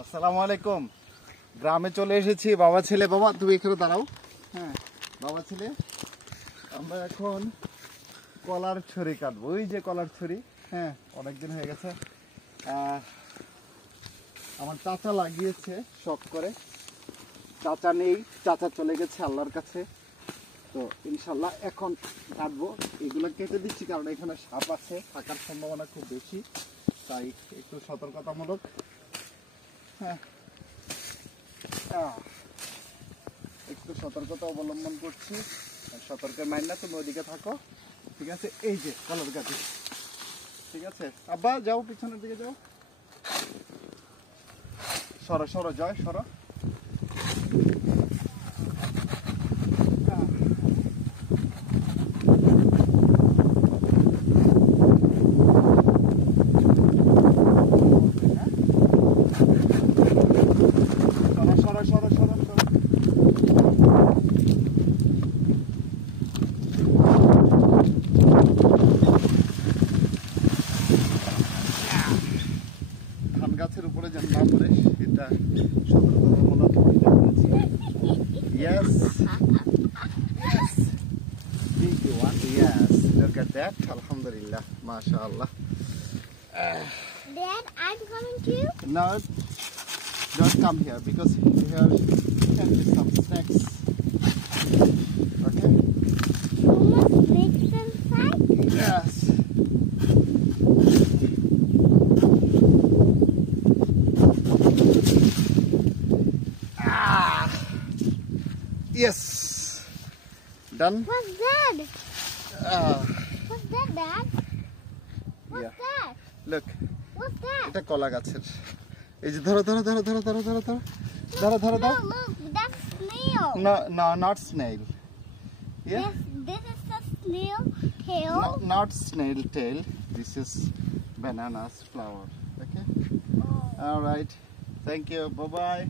আসসালামু আলাইকুম। গ্রামে চলে এসেছি, বাবা ছেলে। বাবা তুমি এখানে দাঁড়াও। হ্যাঁ, বাবা ছেলে আমরা এখন কলার ছড়ি কাটবো। ওই যে কলার ছড়ি, হ্যাঁ, অনেকদিন হয়ে গেছে। আমার চাচা লাগিয়েছে শখ করে। চাচা নেই, চাচা চলে গেছে আল্লাহর কাছে। তো ইনশাল্লাহ এখন কাটবো। এগুলো কেটে দিচ্ছি কারণ এখানে সাপ আছে, থাকার সম্ভাবনা খুব বেশি, তাই একটু সতর্কতামূলক। হ্যাঁ, একটু সতর্কতা অবলম্বন করছি। সতর্কের মাইন না, তুমি ওইদিকে থাকো, ঠিক আছে? এই যে কলার গাছ, ঠিক আছে? আব্বা যাও, পিছনের দিকে যাও। সরো সরো জয়, সরো। সরো সরো সরো সরো সরো। ধান গাছের উপরে যেন না পড়ে, এটা সতর্কতামূলক করেছি। Yes. Yes. Big one. Yes. Look at that. Alhamdulillah. MashaAllah. Dad, I'm coming too. No, don't come here because here can be some snakes. Okay? You must make some fight. Yes. Yes. Done? What's that? Ah, What's that, Dad? What's yeah. that? Look. What's that? এটা কলা গাছের। এই যে ধরো ধরো ধরো ধরো ধরো ধরো ধরো ধরো ধরো No, ধরো। look, that's snail. No, no, not snail. Yeah? This is the snail tail. No, not snail tail. This is banana's flower. Okay? Oh. All right. Thank you. Bye bye.